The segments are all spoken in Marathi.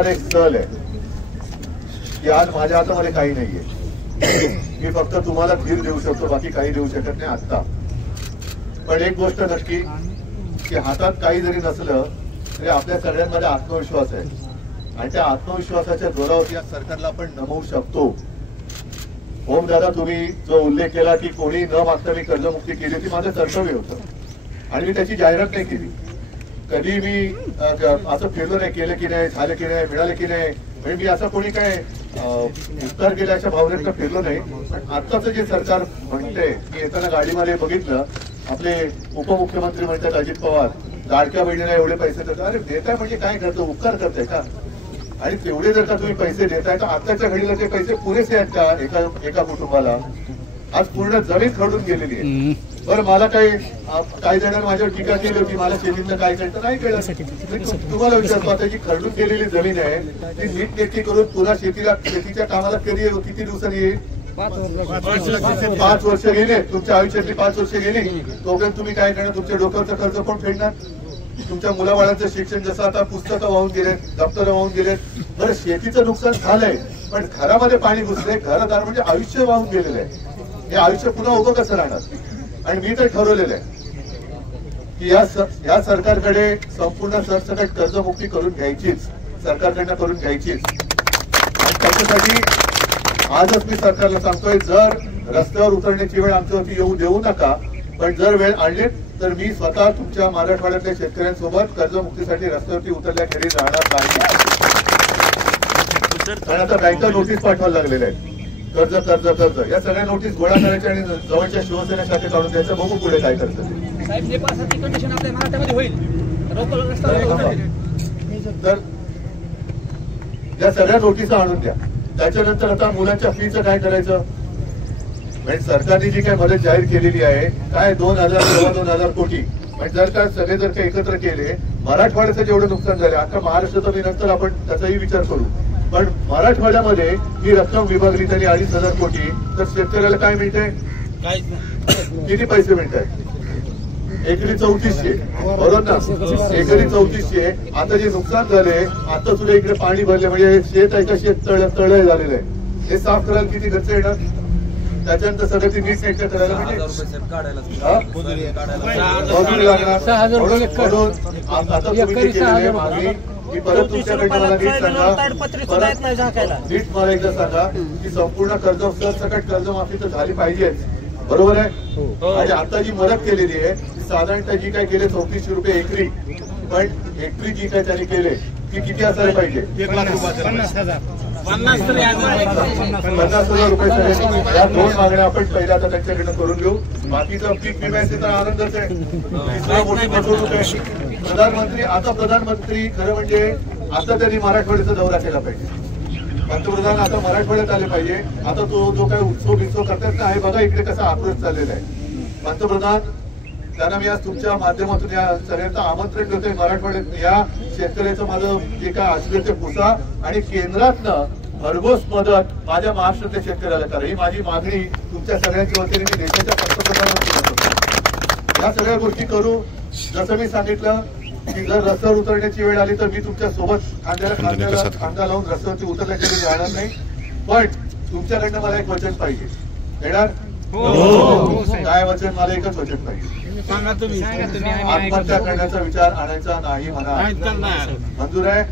एक सल आहे की आज माझ्या हातामध्ये काही नाहीये. मी फक्त तुम्हाला धीर देऊ शकतो, बाकी काही देऊ शकत नाही आता. पण एक गोष्ट नक्की की हातात काही जरी नसलं तरी आपल्या सगळ्यांमध्ये आत्मविश्वास आहे आणि त्या आत्मविश्वासाच्या जोरावर या सरकारला आपण नमवू शकतो. ओम दादा, तुम्ही जो उल्लेख केला की कोणी न मागता मी कर्जमुक्ती केली होती, माझं कर्तव्य होतं आणि मी त्याची जाहिरात नाही केली. कधी मी असं फिरलो नाही, केलं की नाही, झालं की नाही, मिळालं की नाही, म्हणजे मी असं कोणी काय उपकार केला अशा भावनेत फिरलो नाही. पण आत्ताचं जे सरकार म्हणते की येताना गाडीमध्ये बघितलं आपले उपमुख्यमंत्री म्हणतात अजित पवार, लाडक्या बहिणीला एवढे पैसे देतात. अरे देताय म्हणजे काय करतो, उपकार करताय का? आणि तेवढे जर का तुम्ही पैसे देताय तर आताच्या घडीला ते पैसे पुरेसे आहेत का एका कुटुंबाला? आज पूर्ण जमीन खरडून गेलेली आहे. बरं, मला काही जणांनी माझ्यावर टीका केली होती, मला शेतीतलं काय कळतं नाही कळलं. तुम्हाला विचारतो, आता जी खरडून गेलेली जमीन आहे ती नीटनेटकी करून पुन्हा शेतीच्या कामाला किती दिवसांनी येईल? 5 वर्ष गेले, तुमच्या आयुष्यातली 5 वर्ष गेली. तोपर्यंत तुम्ही काय करणार? तुमच्या डोक्याचं खर्च कोण फेडणार? तुमच्या मुलाबाळांचं शिक्षण, जसं आता पुस्तकं वाहून गेलेत, दप्तरं वाहून गेलेत. बरं, शेतीचं नुकसान झालंय पण घरामध्ये पाणी घुसलंय, घरदार म्हणजे आयुष्य वाहून गेलेलं आहे. हे आयुष्य पुन्हा उभं कसं राहणार? आणि मी तर ठरवलेलं आहे की या सरकारकडे संपूर्ण सरसकट कर्जमुक्ती करून घ्यायचीच, सरकारकडनं करून घ्यायचीच. आणि त्याच्यासाठी आजच मी सरकारला सांगतोय, जर रस्त्यावर उतरण्याची वेळ आमच्यावरती येऊ देऊ नका, पण जर वेळ आणली तर मी स्वतः तुमच्या मराठवाड्यातल्या शेतकऱ्यांसोबत कर्जमुक्तीसाठी रस्त्यावरती उतरल्याखेरीज राहणार नाही. आणि आता बँका नोटीस पाठवायला लागलेल्या आहेत, कर्ज कर्ज कर्ज, या सगळ्या नोटीस गोळा करायच्या आणि जवळच्या शिवसेना खाते काढून द्यायचं. बघू पुढे काय करतं. तर या सगळ्या नोटीस आणून द्या. त्याच्यानंतर आता मुलांच्या फीचं काय करायचं? म्हणजे सरकारने जी काय मदत जाहीर केलेली आहे, काय 2,000 कोटी, म्हणजे जर का सगळे जर का एकत्र केले, मराठवाड्याचं जेवढं नुकसान झालं, आता महाराष्ट्राचं मी नंतर आपण त्याचाही विचार करू, पण मराठवाड्यामध्ये ही रक्कम विभागली त्यांनी 2,500 कोटी, तर शेतकऱ्याला काय मिळतंय? किती पैसे मिळत आहेत? एकरी 3400, बरोबर ना? एकरी 3400. आता जे नुकसान झाले, आता सुद्धा इकडे पाणी भरले, म्हणजे शेत आहे का शेत तळ झालेलं आहे, हे साफ करायला किती खर्च येणार? त्याच्यानंतर सगळं ती नीट नेटकं करायला म्हणजे आता तुम्ही केलेली मागणी मी परत तुमच्याकडे मला नीट मला एकदा सांगा की संपूर्ण कर्ज सरसकट कर्जमाफी तर झाली पाहिजे, बरोबर आहे? आणि आता जी मदत केलेली आहे ती साधारणतः जी काय केले 3400 रुपये एकरी, पण हेक्टरी जी काय त्यांनी केले ती किती असायला पाहिजे? 50,000 रुपये. या 2 मागण्या आपण पहिल्या आता त्यांच्याकडनं करून घेऊ. बाकीचं पीक विम्याचे तर आनंदच आहे, मोठी फसवणूक आहे. प्रधानमंत्री खरं म्हणजे आता त्यांनी मराठवाड्याचा दौरा केला पाहिजे. पंतप्रधान आता मराठवाड्यात आले पाहिजे. आता तो जो काही उत्सव करतात ना, हे बघा इकडे कसा आक्रोश चाललेला आहे. पंतप्रधान, त्यांना मी आज तुमच्या माध्यमातून या सगळ्यांचं आमंत्रण देतोय, मराठवाड्यात या शेतकऱ्याचं माझं जे काय असलं ते पुसा आणि केंद्रातनं भरघोस मदत माझ्या महाराष्ट्रातल्या शेतकऱ्याला करा, ही माझी मागणी तुमच्या सगळ्यांच्या वतीने मी देशाच्या पंतप्रधानांना करतो. या सगळ्या गोष्टी करू. जसं मी सांगितलं की जर रस्त्यावर उतरण्याची वेळ आली तर मी तुमच्या सोबत खांदा लावून रस्त्यावरती उतरल्याशिवाय राहणार नाही. पण तुमच्याकडनं मला एक वचन पाहिजे. येणार? काय वचन? मला एकच वचन पाहिजे, आत्महत्या करण्याचा विचार आणायचा नाही म्हणा. मंजूर आहे?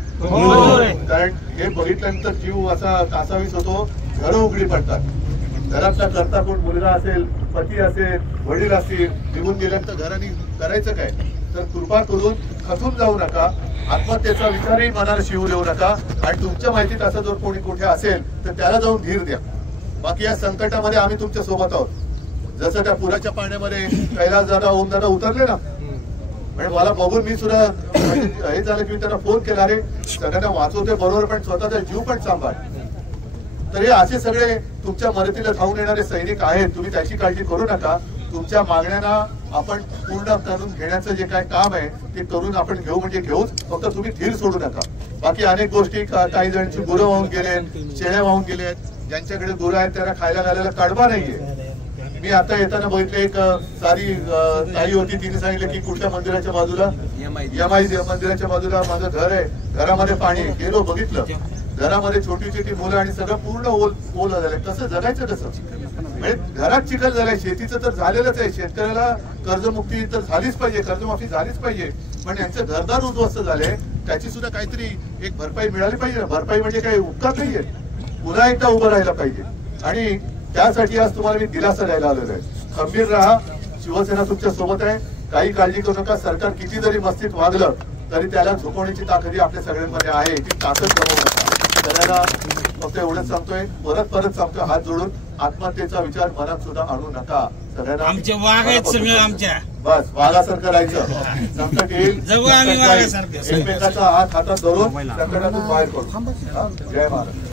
कारण हे बघितल्यानंतर जीव असा कासावीस होतो, घरं उघडी पडतात. घरातला करता कोण मुलगा असेल, पती असेल, वडील असतील, निघून गेल्यानंतर घराने करायचं काय? तर कृपा करून खचून जाऊ नका, आत्महत्येचा विचारही मनाला शिवू देऊ नका. आणि तुमच्या माहितीत असं जर कोणी कुठे असेल तर त्याला जाऊन धीर द्या. बाकी या संकटामध्ये आम्ही तुमच्या सोबत आहोत. जसं त्या पुराच्या पाण्यामध्ये कैलास दादा, ओम दादा उतरले ना, म्हणजे मला बघून मी सुद्धा हे झालं की मी त्यांना फोन केला, रे सगळ्यांना वाचवते बरोबर पण स्वतःचा जीव पण सांभाळ. तर हे असे सगळे तुमच्या मदतीला धावून येणारे सैनिक आहेत, तुम्ही त्याची काळजी करू नका. तुमच्या मागण्यांना आपण पूर्ण करून घेण्याचं जे काय काम आहे ते करून आपण घेऊ, म्हणजे घेऊच, फक्त तुम्ही धीर सोडू नका. बाकी अनेक गोष्टी, काही जणांची गुरं वाहून गेलेत, शेळ्या वाहून गेलेत, ज्यांच्याकडे गुरं आहेत त्यांना खायला घालायला कडबा नाहीये. मी आता येताना बघितले एक सारी ताई होती, तिने सांगितलं की कुठल्या मंदिराच्या बाजूला, यमाई मंदिराच्या बाजूला माझं घर आहे, घरामध्ये पाणी आहे. गेलो बघितलं, घरामध्ये छोटी छोटी मुलं आणि सगळं पूर्ण ओल झालंय. कसं जगायचं कसं? म्हणजे घरात चिखल झालाय. शेतीचं तर झालेलंच आहे, शेतकऱ्याला कर्जमुक्ती तर झालीच पाहिजे, कर्जमाफी झालीच पाहिजे, पण यांचं घरदार उद्ध्वस्त झालंय. त्याची सुद्धा काहीतरी एक भरपाई मिळाली पाहिजे. भरपाई म्हणजे काही उपकार नाहीये, पुन्हा एकदा उभं राहायला पाहिजे. आणि त्यासाठी आज तुम्हाला मी दिलासा द्यायला आलेलो आहे. खंबीर राहा, शिवसेना तुमच्या सोबत आहे, काही काळजी करू नका. सरकार किती जरी मस्तीत वागलं तरी त्याला झोपवण्याची ताकद आपल्या सगळ्यांमध्ये आहे. ती ताकद गमावू नका. सगळ्यांना फक्त एवढंच सांगतोय, परत सांगतोय, हात जोडून आत्महत्येचा विचार मनात सुद्धा आणू नका. सगळ्यांना आमचे वाघ आहेत सगळं, आमच्या बस वाघासारखं राहायचं. संकट येईल, एकमेकाचा हात हातात धरून संकटातून बाहेर पडू. जय महाराज.